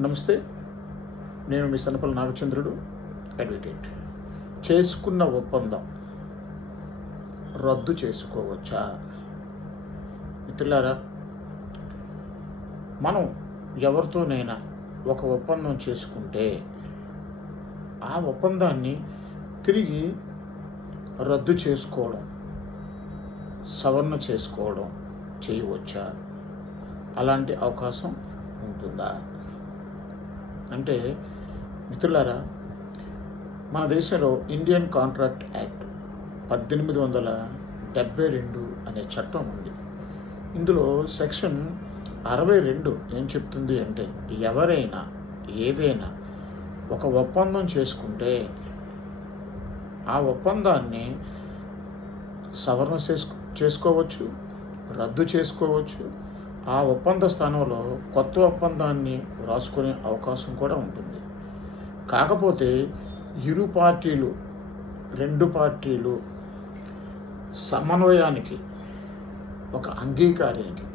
నమస్తే. నేను మీ సన్నపల్లి నాగచంద్రుడు, అడ్వకేట్. చేసుకున్న ఒప్పందం రద్దు చేసుకోవచ్చా? మిత్రులారా, మనం ఎవరితోనైనా ఒక ఒప్పందం చేసుకుంటే ఆ ఒప్పందాన్ని తిరిగి రద్దు చేసుకోవడం, సవరణ చేసుకోవడం చేయవచ్చా? అలాంటి అవకాశం ఉంటుందా? అంటే మిత్రులారా, మన దేశంలో ఇండియన్ కాంట్రాక్ట్ యాక్ట్ 1872 అనే చట్టం ఉంది. ఇందులో సెక్షన్ 62 ఏం చెప్తుంది అంటే, ఎవరైనా ఏదైనా ఒక ఒప్పందం చేసుకుంటే ఆ ఒప్పందాన్ని సవరణ చేసుకోవచ్చు, రద్దు చేసుకోవచ్చు. ఆ ఒప్పంద స్థానంలో కొత్త ఒప్పందాన్ని వ్రాసుకునే అవకాశం కూడా ఉంటుంది. కాకపోతే రెండు పార్టీలు సమన్వయానికి, ఒక అంగీకారానికి